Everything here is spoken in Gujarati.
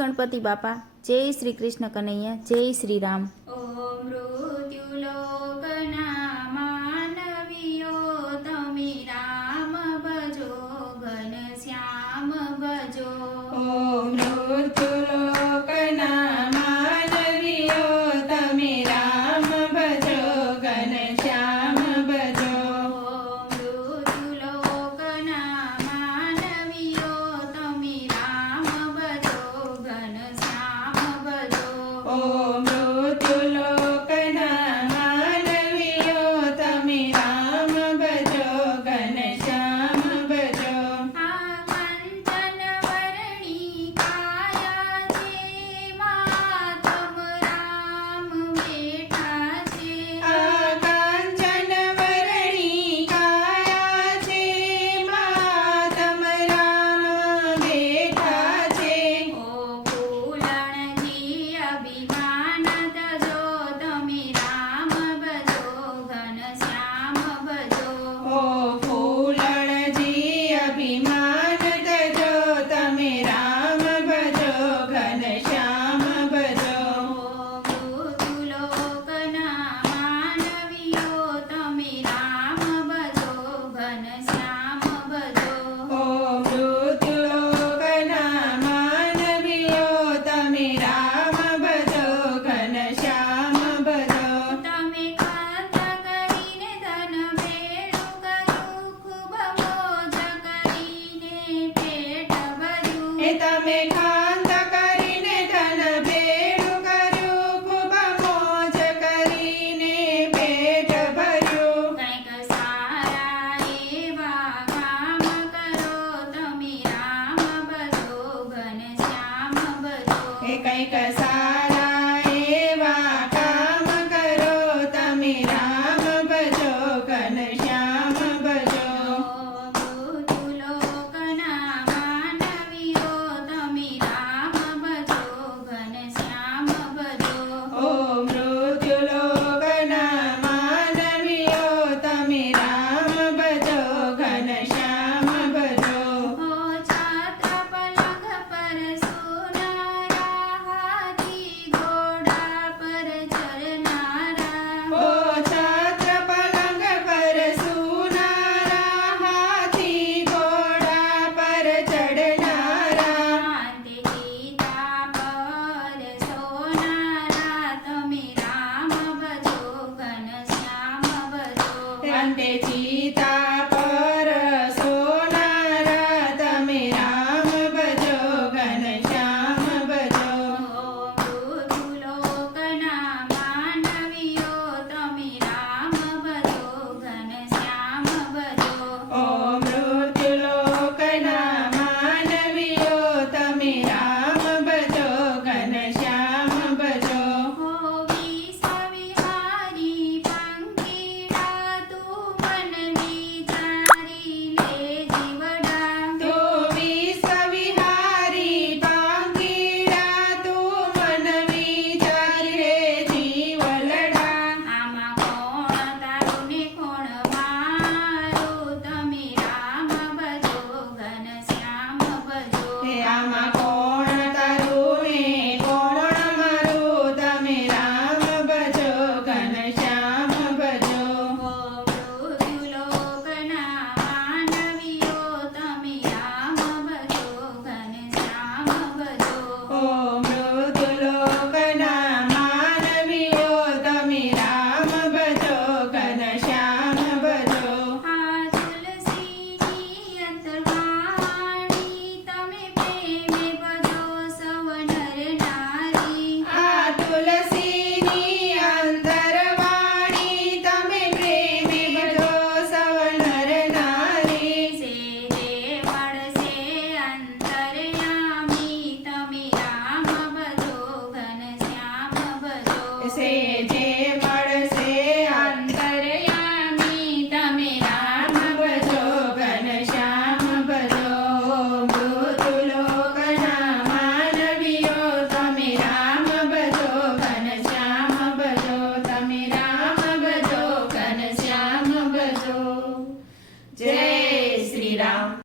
ગણપતિ બાપા. જય શ્રી કૃષ્ણ કનૈયા. જય શ્રી રામ. ઓ મૃત્યુલોકના માનવીઓ તમે રામ ભજો ઘનશ્યામ ભજો. ઓ મૃત્યુલોકના માનવીઓ તમે રામ ભજો ઘનશ્યામ ભજો. ઓ મૃત્યુલોકના માનવીઓ તમે રામ ભજો ઘનશ્યામ ભજો. આ કંચન વર્ણી કાયા છે માતમ રામ બેઠા છે. આ કાંચન વર્ણી કાયા છે માતમ રામ બેઠા છે. ઓ ફૂલણજી અભિમાન તજો તમે રામ ભજો ઘનશ્યામ ભજો. ઓ ફૂલણજી અભિમાન તજો તમે રામ ભજો ઘનશ્યામ ભજો. ઓ મૃત્યુલોકના માનવીઓ તમે રામ ભજો ઘનશ્યામ ભજો. ઓ મૃત્યુલોકના માનવીઓ તમે રામ ભજો ઘનશ્યામ ભજો. તમે કાંત કરીને ધન ભેળું કર્યું ખૂબ મોજ કરીને પેટ ભર્યું. એ તમે કાંત કરીને ધન ભેળું કર્યું ખૂબ મોજ કરીને પેટ ભર્યું. કંઈક સારા એવા કામ કરો તમે રામ ભજો ઘનશ્યામ ભજો. એ કંઈક સારા એવા કામ કરો તમે રામ ભજો ઘનશ્યામ ભજો. ઓ મૃત્યુલોકના માનવીઓ તમે રામ ભજો ઘનશ્યામ ભજો. ઓ મૃત્યુલોકના માનવીઓ તમે રામ ભજો ઘનશ્યામ ભજો. ઓ છત્ર પલંગ પર સુનારા હાથી ઘોડા પર ચરનારા. ઓ છત્ર પલંગ પર સુનારા હાથી ઘોડા પર ચડનારા. શાંતિ ગીતા પર સોનારા તમે રામ ભજો ઘનશ્યામ ભજો. અંતે ચિતા પર સોનારા તમે રામ ભજો ઘનશ્યામ ભજો. ઓ મૃત્યુલોકના માનવીઓ તમે રામ ભજો ઘનશ્યામ ભજો. ઓ મૃત્યુલોકના માનવીઓ તમે રામ ભજો ઘનશ્યામ ભજો. ઓ વિષવિહારી પંખીડા તું મન વિચારી લે જીવડા. તો વિષવિહારી પાંખીડા તું મન વિચારી રે જીવલડા. આમાં કોણ તારું ને કોણ મારું તમે રામ ભજો ઘનશ્યામ ભજો. હે આમાં કોણ તારું ને કોણ મારું તમે રામ ભજો ઘનશ્યામ ભજો. ઓ મૃત્યુલોકના માનવીઓ તમે રામ ભજો ઘનશ્યામ ભજો. ઓ મૃત્યુલોકના માનવીઓ તમે રામ ભજો ઘનશ્યામ ભજો. આ તુલસીની અંતરવાણી તમે પ્રેમે ભજો સૌ નર નારી. આ તુલસીની અંતરવાણી તમે પ્રેમે ભજો સૌ નર નારી. સેજે મળશે અંતર્યામી તમે રામ ભજો ઘનશ્યામ ભજો. સેજે મળશે અંતર્યામી તમે રામ ભજો ઘનશ્યામ ભજો. મૃત્યુલોકના માનવીઓ તમે રામ ભજો ઘનશ્યામ ભજો. તમે રામ ભજો ઘનશ્યામ ભજો. જય શ્રી રામ.